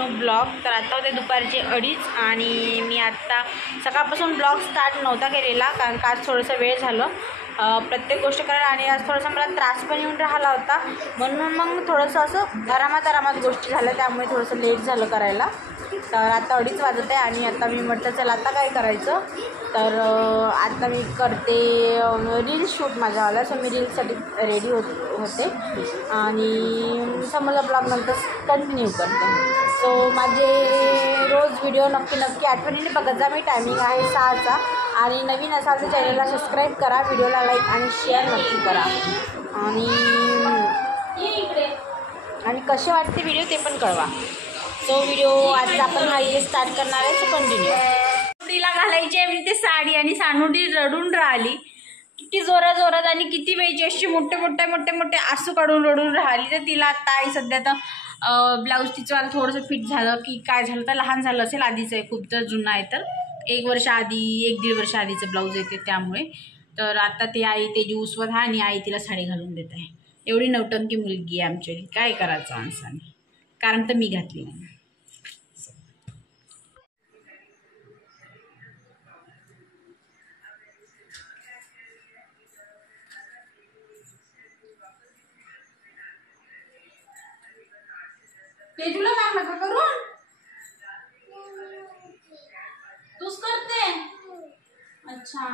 मित्रांनो ब्लॉग. तर आता होते दुपारचे 2:30 आणि मी आत्ता सकाळपासून ब्लॉग स्टार्ट नव्हता केलेला कारण का आज थोडंसं वेळ झालं प्रत्येक गोष्ट करायला आणि आज थोडासा मला त्रास पण येऊन राहिला होता म्हणून मग थोडंसं असं आरामात गोष्टी झाल्या त्यामुळे थोडंसं लेट झालं करायला. तर आता 2:30 वाजत आहे आणि आता मी म्हटलं चला आता काय करायचं तर आता मी करते रील्स शूट माझ्यावाला. सो मी रील्ससाठी रेडी होते आणि समोरचा ब्लॉग नंतर कंटिन्यू करते. सो माझे रोज व्हिडिओ नक्की आठवणीने बघत जा. मी टायमिंग आहे 6चा आणि नवीन असाल तर चॅनलला सबस्क्राईब करा, व्हिडिओला लाईक आणि शेअर नक्की करा आणि कसे वाटते व्हिडिओ ते पण कळवा. सो व्हिडिओ आज आपण हायवे स्टार्ट करणार आहे. So continue. तिला घालायची आहे मी ते साडी आणि सानुडी रडून राहिली किती जोरात आणि किती वेळची अशी मोठे आसू काढून रडून राहिली. तर तिला आता आहे सध्या तर ब्लाऊज तिचं मला थोडंसं फिट झालं की काय झालं तर लहान झालं असेल. आधीचं आहे खूप तर जुनं आहे तर 1 वर्ष आधी 1-1.5 वर्ष आधीचं ब्लाऊज येते त्यामुळे. तर आता ते आई ते ज्यूसवर आहे आणि आई तिला साडी घालून देत आहे. एवढी नवटंकी मुलगी आहे आमची. काय करायचं माणसाने कारण तर मी घातली म्हणून. तेजूला काय नका करून तूच करते. अच्छा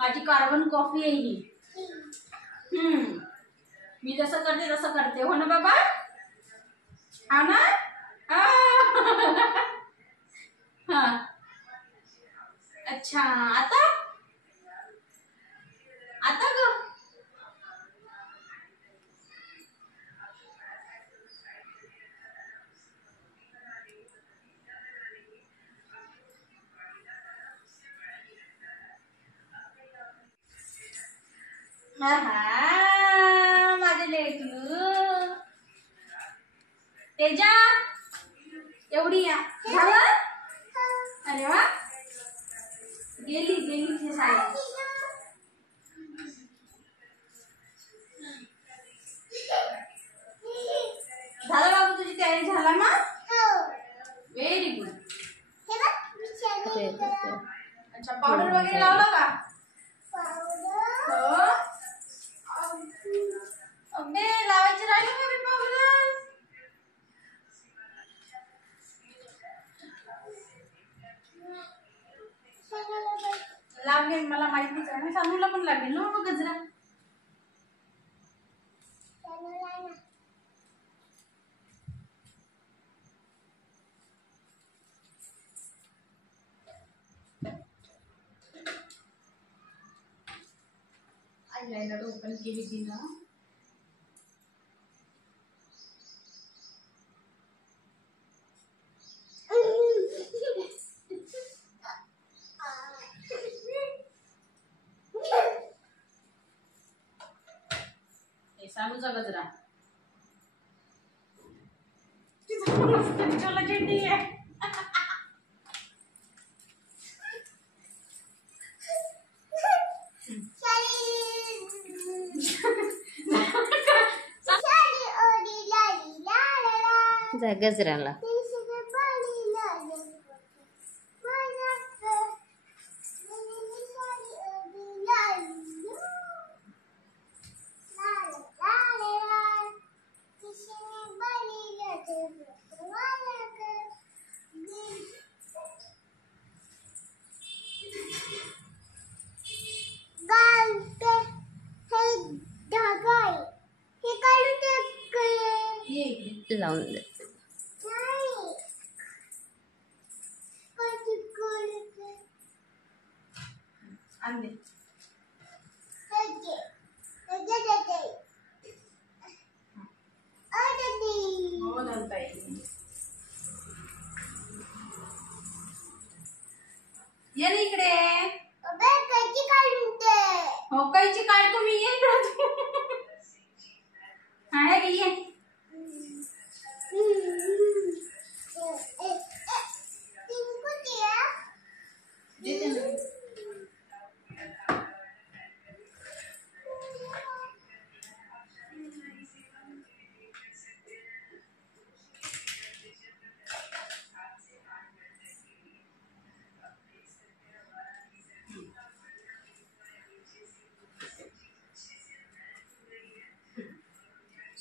माझी कार्बन कॉफी आहे ही. मी जसं करते तसं करते हो ना बाबा. हा ना हा अच्छा आता ग माझे लेकरू तेजा एवढी या झालं. अरे वा गेली ते साडी. झालं बाबू तुझी तयारी झाला ना. Very good. अच्छा पावडर वगैरे लावला का. हो अबे लावायची राहिली का मी पावडर. लागेल मला माहितीच आहे ना. सानूला पण लागेल ना मग गजरा. आयलाइनर ओपन केली तिनं. सानूचा गजरा तिचा चेंडी आहे. जा गजराला लावून दे. आणले हो घालता येईल. ये ना इकडे. हो कैची काढतो मी. ये इकडे ये.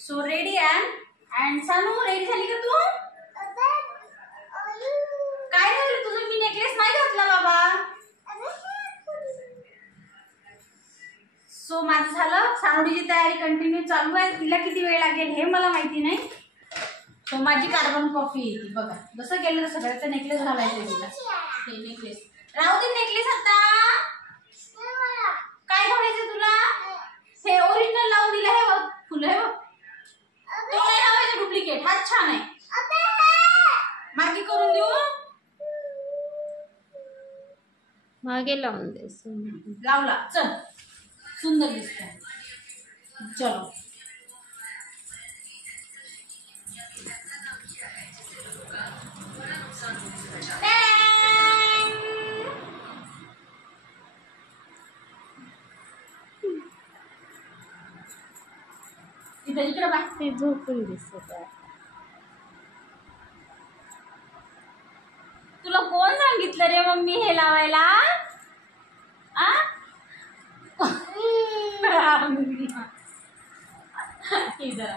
So ready and Sanu ready झाली का तू? काय झालं तुझं? मी नेकलेस नाही घातला बाबा. सो माझं झालं. सानूडीची तयारी कंटिन्यू चालू आहे. तिला किती वेळ लागेल हे मला माहिती नाही. सो माझी कार्बन कॉफी येते बघा. जसं केलं तसं करायचं. नेकलेस घालायचं तिला. हे नेकलेस राहू दे. नेकलेस आता काय घालायचं तुला? हे ओरिजिनल लावून दिलं. हे बघ फुलं. हे बघ तो नाही लावायचं डुप्लिकेट. हात छान आहे. मागे करून देऊ. मागे लावून दे. लावला. चल सुंदर दिसतंय. चलो इकडे बघ. ते झोपून दिसत आहे. तुला कोण सांगितलं रे मम्मी हे लावायला? आ इधर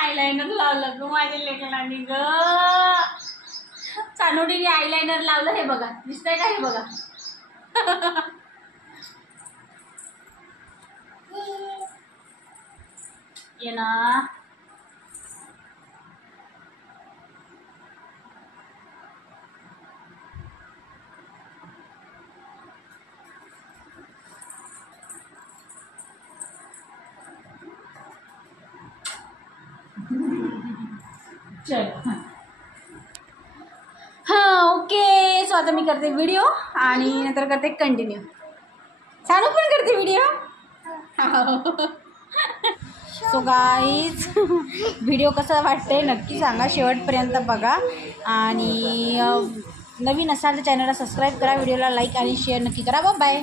आयलाइनर लावलं ग माझ्या लेकरांनी ग. सानूडीने आयलाइनर लावलं. हे बघा दिसतंय का? हे बघा. ये ना. चलो हां ओके. सो आता मी करते व्हिडिओ आणि नंतर करते कंटिन्यू. सानू पण करते व्हिडिओ. सो गाईज व्हिडिओ कसा वाटते नक्की सांगा. शेवटपर्यंत बघा आणि नवीन असाल तर चॅनलला सबस्क्राईब करा. व्हिडिओला लाईक आणि शेअर नक्की करा. बाय.